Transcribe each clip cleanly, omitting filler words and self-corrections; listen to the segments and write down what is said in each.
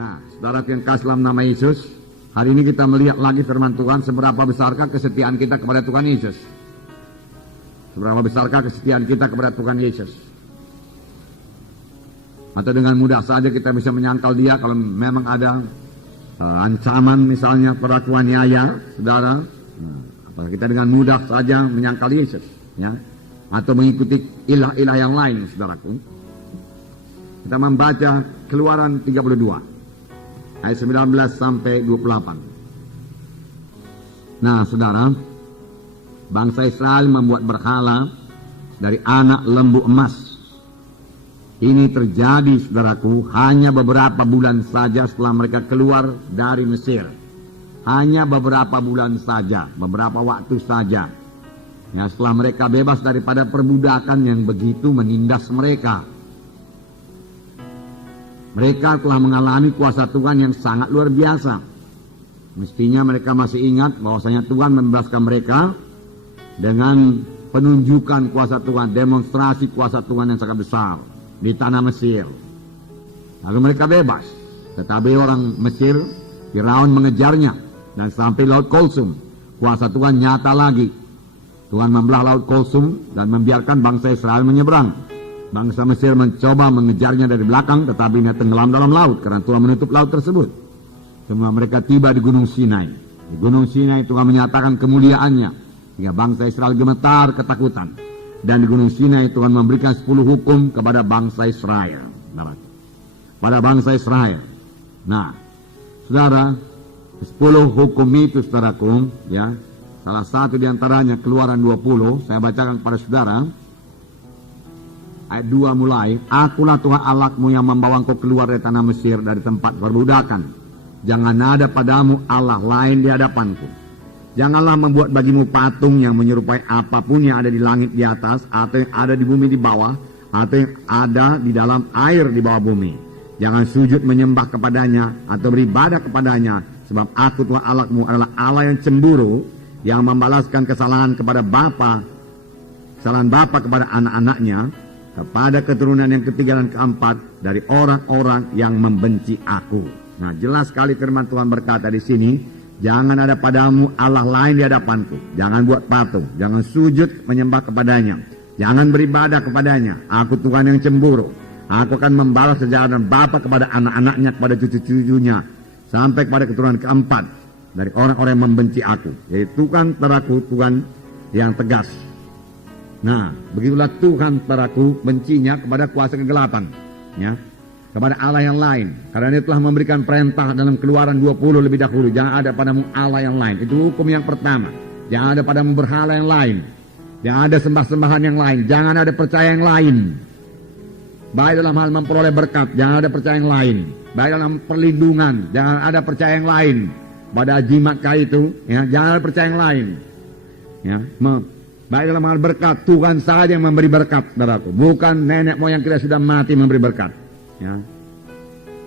Nah, saudara yang kasih dalam nama Yesus, hari ini kita melihat lagi firman Tuhan, seberapa besarkah kesetiaan kita kepada Tuhan Yesus. Seberapa besarkah kesetiaan kita kepada Tuhan Yesus. Atau dengan mudah saja kita bisa menyangkal dia kalau memang ada ancaman misalnya perlakuan niaya, saudara. Apakah kita dengan mudah saja menyangkal Yesus, ya? Atau mengikuti ilah-ilah yang lain, saudaraku. Kita membaca Keluaran 32 ayat 19 sampai 28. Nah, saudara, bangsa Israel membuat berhala dari anak lembu emas. Ini terjadi, saudaraku, hanya beberapa bulan saja setelah mereka keluar dari Mesir. Hanya beberapa bulan saja, beberapa waktu saja. Ya, setelah mereka bebas daripada perbudakan yang begitu menindas mereka. Mereka telah mengalami kuasa Tuhan yang sangat luar biasa. Mestinya mereka masih ingat bahwasanya Tuhan membebaskan mereka dengan penunjukan kuasa Tuhan, demonstrasi kuasa Tuhan yang sangat besar di tanah Mesir. Lalu mereka bebas, tetapi orang Mesir, Firaun mengejarnya dan sampai Laut Kulsum. Kuasa Tuhan nyata lagi. Tuhan membelah Laut Kulsum dan membiarkan bangsa Israel menyeberang. Bangsa Mesir mencoba mengejarnya dari belakang, tetapi dia tenggelam dalam laut karena Tuhan menutup laut tersebut. Semua mereka tiba di Gunung Sinai. Di Gunung Sinai Tuhan menyatakan kemuliaannya hingga bangsa Israel gemetar ketakutan. Dan di Gunung Sinai Tuhan memberikan 10 hukum kepada bangsa Israel. Pada bangsa Israel. Nah, saudara, 10 hukum itu, saudaraku, ya, salah satu diantaranya Keluaran 20, saya bacakan kepada saudara. Ayat 2 mulai, akulah Tuhan Allahmu yang membawa engkau keluar dari tanah Mesir, dari tempat perbudakan. Jangan ada padamu Allah lain di hadapanku. Janganlah membuat bagimu patung yang menyerupai apapun yang ada di langit di atas, atau yang ada di bumi di bawah, atau yang ada di dalam air di bawah bumi. Jangan sujud menyembah kepadanya, atau beribadah kepadanya, sebab aku Tuhan Allahmu adalah Allah yang cemburu, yang membalaskan kesalahan kepada kesalahan bapa kepada anak-anaknya, kepada keturunan yang ketiga dan keempat dari orang-orang yang membenci aku. Nah, jelas sekali firman Tuhan berkata di sini, jangan ada padamu Allah lain di hadapanku. Jangan buat patung, jangan sujud menyembah kepadanya, jangan beribadah kepadanya. Aku Tuhan yang cemburu. Aku akan membalas kejahatan bapa kepada anak-anaknya, kepada cucu-cucunya, sampai kepada keturunan keempat dari orang-orang yang membenci aku. Yaitu Tuhan teraku, Tuhan yang tegas. Nah, begitulah Tuhan teraku bencinya kepada kuasa kegelapan, ya, kepada Allah yang lain. Karena dia telah memberikan perintah dalam Keluaran 20 lebih dahulu, jangan ada padamu Allah yang lain. Itu hukum yang pertama. Jangan ada padamu berhala yang lain. Jangan ada sembah-sembahan yang lain. Jangan ada percaya yang lain. Baik dalam hal memperoleh berkat, jangan ada percaya yang lain. Baik dalam perlindungan, jangan ada percaya yang lain. Pada jimat kali itu, ya, jangan ada percaya yang lain. Ya, baik dalam hal berkat, Tuhan saja yang memberi berkat, saudaraku. Bukan nenek moyang kita sudah mati memberi berkat. Ya.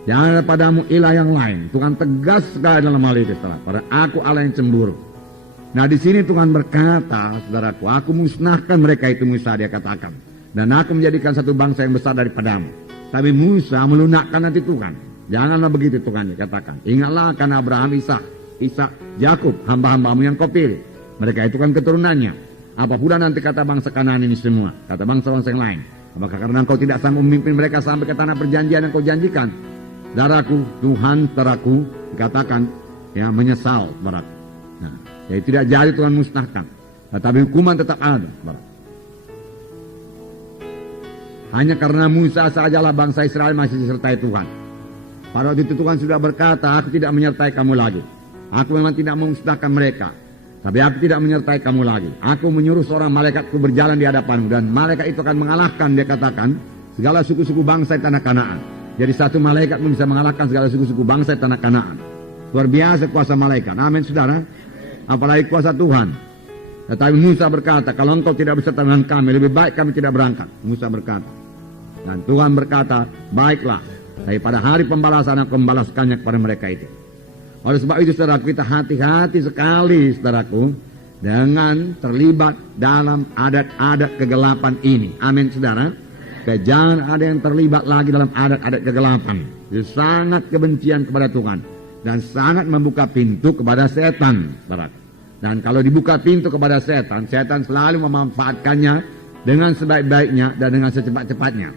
Jangan ada padamu ilah yang lain. Tuhan tegas sekali dalam hal itu, saudara. Pada aku Allah yang cemburu. Nah, di sini Tuhan berkata, saudaraku, aku musnahkan mereka itu, Musa dia katakan. Dan aku menjadikan satu bangsa yang besar daripadamu. Tapi Musa melunakkan nanti Tuhan. Janganlah begitu Tuhan dikatakan. Ingatlah akan Abraham, Ishak, Yakub, hamba-hambamu yang kau pilih. Mereka itu kan keturunannya. Apa pula nanti kata bangsa Kanaan ini semua, kata bangsa-bangsa yang lain. Apakah karena engkau tidak sanggup memimpin mereka sampai ke tanah perjanjian yang kau janjikan? Darahku, Tuhan teraku, dikatakan, ya, menyesal, barat. Nah, jadi tidak jadi Tuhan musnahkan, tetapi hukuman tetap ada, barat. Hanya karena Musa sajalah bangsa Israel masih disertai Tuhan. Pada waktu itu Tuhan sudah berkata, aku tidak menyertai kamu lagi. Aku memang tidak memusnahkan mereka, tapi aku tidak menyertai kamu lagi. Aku menyuruh seorang malaikatku berjalan di hadapanmu, dan malaikat itu akan mengalahkan, dia katakan, segala suku-suku bangsa di tanah Kanaan. Jadi satu malaikat pun bisa mengalahkan segala suku-suku bangsa di tanah Kanaan. Luar biasa kuasa malaikat. Amin, saudara. Apalagi kuasa Tuhan. Tetapi Musa berkata, kalau engkau tidak beserta dengan kami, lebih baik kami tidak berangkat. Musa berkata. Dan Tuhan berkata, baiklah, daripada hari pembalasan aku membalaskannya kepada mereka itu. Oleh sebab itu, saudaraku, kita hati-hati sekali, saudaraku, dengan terlibat dalam adat-adat kegelapan ini. Amin, saudara. Supaya jangan ada yang terlibat lagi dalam adat-adat kegelapan. Itu sangat kebencian kepada Tuhan. Dan sangat membuka pintu kepada setan. Dan kalau dibuka pintu kepada setan, setan selalu memanfaatkannya dengan sebaik-baiknya dan dengan secepat-cepatnya.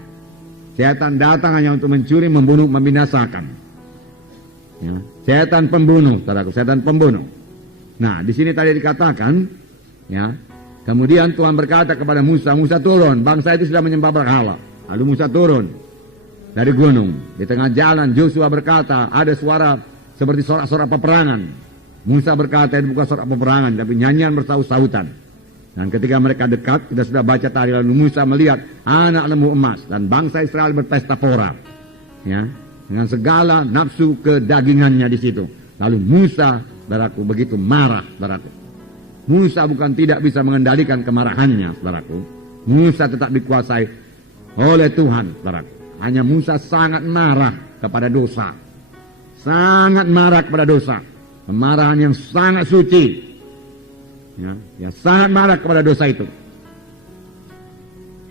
Setan datang hanya untuk mencuri, membunuh, membinasakan. Ya. Setan pembunuh, saudaraku, setan pembunuh. Nah, di sini tadi dikatakan, ya, kemudian Tuhan berkata kepada Musa, Musa turun, bangsa itu sudah menyembah berhala. Lalu Musa turun dari gunung. Di tengah jalan Joshua berkata, ada suara seperti sorak-sorak peperangan. Musa berkata, itu bukan sorak peperangan, tapi nyanyian bersaut-sautan. Dan ketika mereka dekat, kita sudah baca tadi, lalu Musa melihat anak lembu emas dan bangsa Israel berpesta pora, ya, dengan segala nafsu kedagingannya di situ. Lalu Musa, saudaraku, begitu marah, saudaraku. Musa bukan tidak bisa mengendalikan kemarahannya, saudaraku. Musa tetap dikuasai oleh Tuhan, saudaraku. Hanya Musa sangat marah kepada dosa. Sangat marah kepada dosa. Kemarahan yang sangat suci. Ya, sangat marah kepada dosa itu.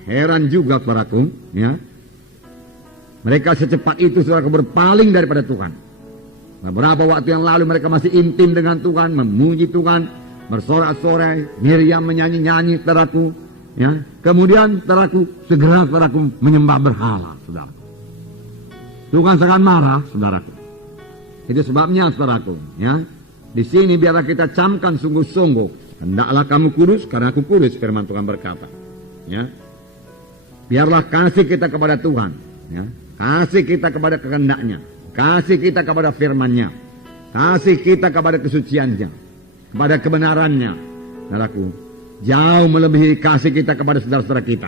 Heran juga, saudaraku, ya. Mereka secepat itu, saudaraku, berpaling daripada Tuhan. Beberapa waktu yang lalu mereka masih intim dengan Tuhan, memuji Tuhan, bersorak-sorai, Miriam menyanyi-nyanyi, saudaraku, ya. Kemudian, saudaraku, segera, saudaraku, menyembah berhala, saudaraku. Tuhan sangat marah, saudaraku. Itu sebabnya, saudaraku, ya. Di sini biarlah kita camkan sungguh-sungguh. Hendaklah kamu kudus karena aku kudus, firman Tuhan berkata. Ya. Biarlah kasih kita kepada Tuhan, ya. Kasih kita kepada kehendaknya, kasih kita kepada firman-Nya, kasih kita kepada kesuciannya, kepada kebenarannya. Saudaraku, jauh melebihi kasih kita kepada saudara-saudara kita.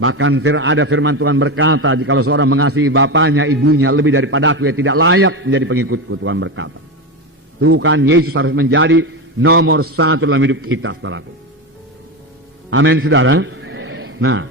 Bahkan ada firman Tuhan berkata, jikalau seorang mengasihi bapaknya, ibunya lebih daripada aku, ia tidak layak menjadi pengikutku, Tuhan berkata. Tuhan Yesus harus menjadi nomor satu dalam hidup kita, saudaraku. Amin, saudara. Nah,